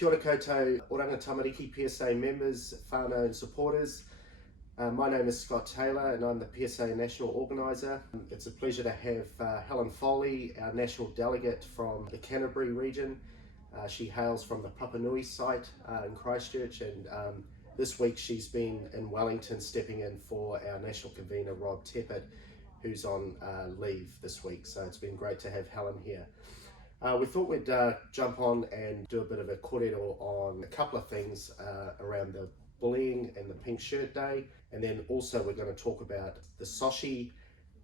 Kia ora koutou, Oranga Tamariki PSA members, whānau and supporters. My name is Scott Taylor and I'm the PSA National Organiser. It's a pleasure to have Helen Foley, our National Delegate from the Canterbury region. She hails from the Papanui site in Christchurch, and this week she's been in Wellington stepping in for our National Convener Rob Teppert, who's on leave this week. So it's been great to have Helen here. We thought we'd jump on and do a bit of a kōrero on a couple of things around the bullying and the Pink Shirt Day, and then also we're going to talk about the soshi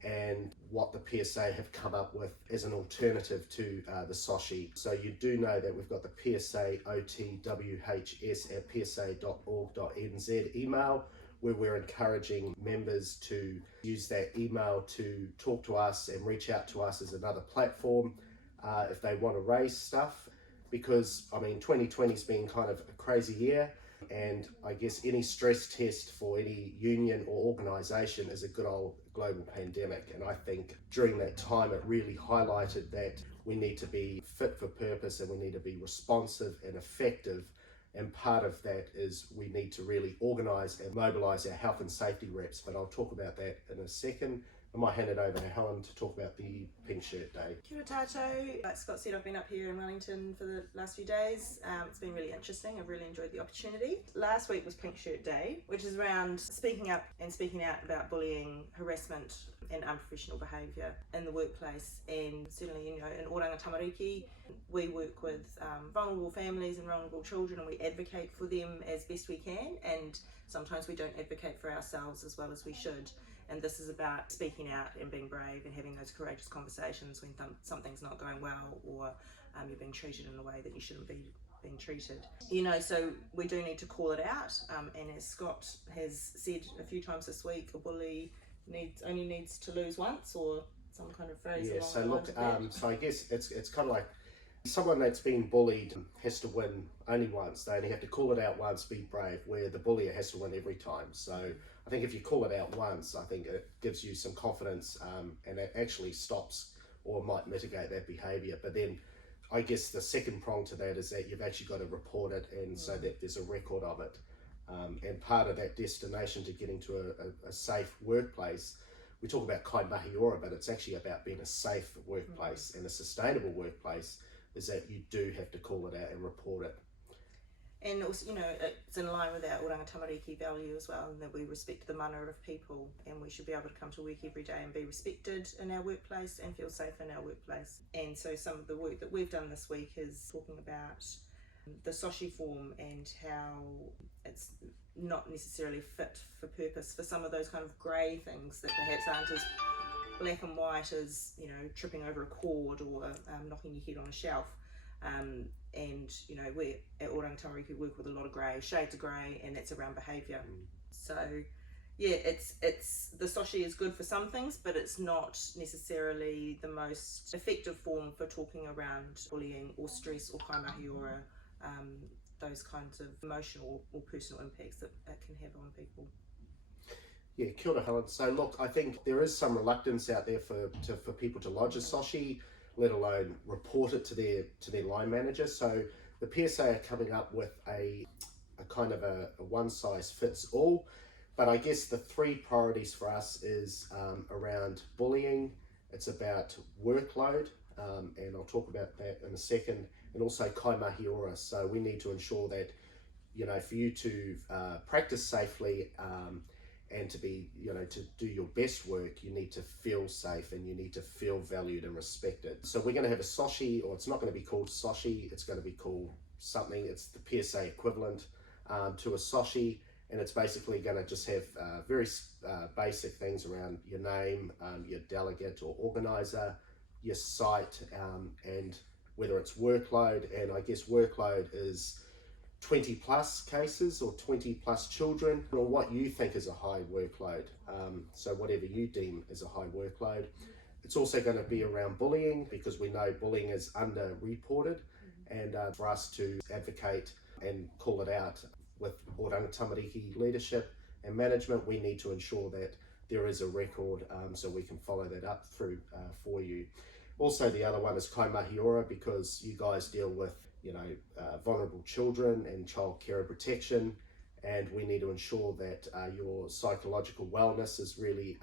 and what the PSA have come up with as an alternative to the soshi. So you do know that we've got the PSA OTWHS at psa.org.nz email, where we're encouraging members to use that email to talk to us and reach out to us as another platform if they want to raise stuff, because I mean 2020's been kind of a crazy year, and I guess any stress test for any union or organisation is a good old global pandemic. And I think during that time it really highlighted that we need to be fit for purpose and we need to be responsive and effective, and part of that is we need to really organise and mobilise our health and safety reps, but I'll talk about that in a second. I might hand it over to Helen to talk about the Pink Shirt Day. Kia ora tātou. Like Scott said, I've been up here in Wellington for the last few days. It's been really interesting. I've really enjoyed the opportunity. Last week was Pink Shirt Day, which is around speaking up and speaking out about bullying, harassment and unprofessional behaviour in the workplace. And certainly, in Oranga Tamariki, we work with vulnerable families and vulnerable children, and we advocate for them as best we can, and sometimes we don't advocate for ourselves as well as we should. And this is about speaking out and being brave and having those courageous conversations when something's not going well, or you're being treated in a way that you shouldn't be being treated. So we do need to call it out. And as Scott has said a few times this week, a bully only needs to lose once, or some kind of phrase. Yeah, so look, so I guess it's kind of like someone that's been bullied has to win only once. They only have to call it out once, be brave, where the bullier has to win every time. So I think if you call it out once, I think it gives you some confidence, and it actually stops or might mitigate that behaviour. But then I guess the second prong to that is that you've actually got to report it, and so that there's a record of it. And part of that destination to getting to a safe workplace, we talk about kai mahi ora, but it's actually about being a safe workplace and a sustainable workplace, is that you do have to call it out and report it. And also, it's in line with our Oranga Tamariki value as well, and that we respect the mana of people, and we should be able to come to work every day and be respected in our workplace and feel safe in our workplace. And so some of the work that we've done this week is talking about the soshi form and how it's not necessarily fit for purpose for some of those kind of grey things that perhaps aren't as black and white as tripping over a cord or knocking your head on a shelf. And we at Oranga Tamariki work with a lot of grey, shades of grey, and that's around behaviour. So yeah, it's the soshi is good for some things, but it's not necessarily the most effective form for talking around bullying or stress or kai mahi ora, those kinds of emotional or personal impacts that it can have on people. Yeah, kia ora, Helen. So look, I think there is some reluctance out there for people to lodge a soshi, let alone report it to their line manager. So the PSA are coming up with a kind of a one size fits all. But I guess the three priorities for us is around bullying, it's about workload, and I'll talk about that in a second, and also kai mahi ora. So we need to ensure that, for you to practice safely, and to be, to do your best work, you need to feel safe and you need to feel valued and respected. So we're going to have a soshi, or it's not going to be called soshi, it's going to be called something. It's the PSA equivalent to a soshi, and it's basically going to just have very basic things around your name, your delegate or organiser, your site, and whether it's workload. And I guess workload is 20 plus cases or 20 plus children, or what you think is a high workload. So whatever you deem as a high workload. It's also going to be around bullying, because we know bullying is underreported, and for us to advocate and call it out with Oranga Tamariki leadership and management, we need to ensure that there is a record, so we can follow that up through for you. Also, the other one is kai mahi ora, because you guys deal with vulnerable children and child care and protection, and we need to ensure that your psychological wellness is really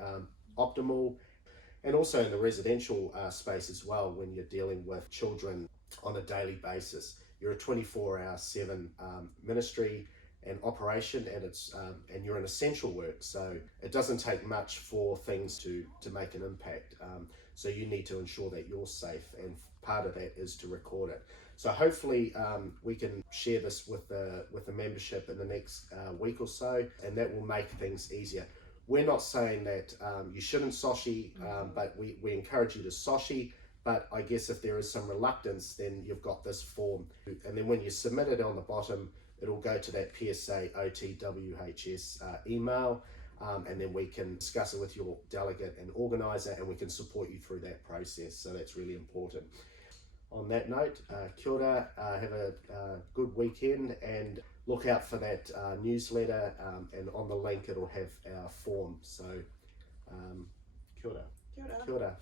optimal, and also in the residential space as well. When you're dealing with children on a daily basis, you're a 24/7 ministry and operation, and and you're an essential work, so it doesn't take much for things to make an impact. So you need to ensure that you're safe, and part of that is to record it. So hopefully we can share this with the membership in the next week or so, and that will make things easier. We're not saying that you shouldn't soshi, but we encourage you to soshi. But I guess if there is some reluctance, then you've got this form, and then when you submit it on the bottom, it'll go to that PSA OTWHS email, and then we can discuss it with your delegate and organizer, and we can support you through that process. So that's really important. On that note, kia ora, have a good weekend, and look out for that newsletter, and on the link it'll have our form. So kia ora. Kia ora. Kia ora.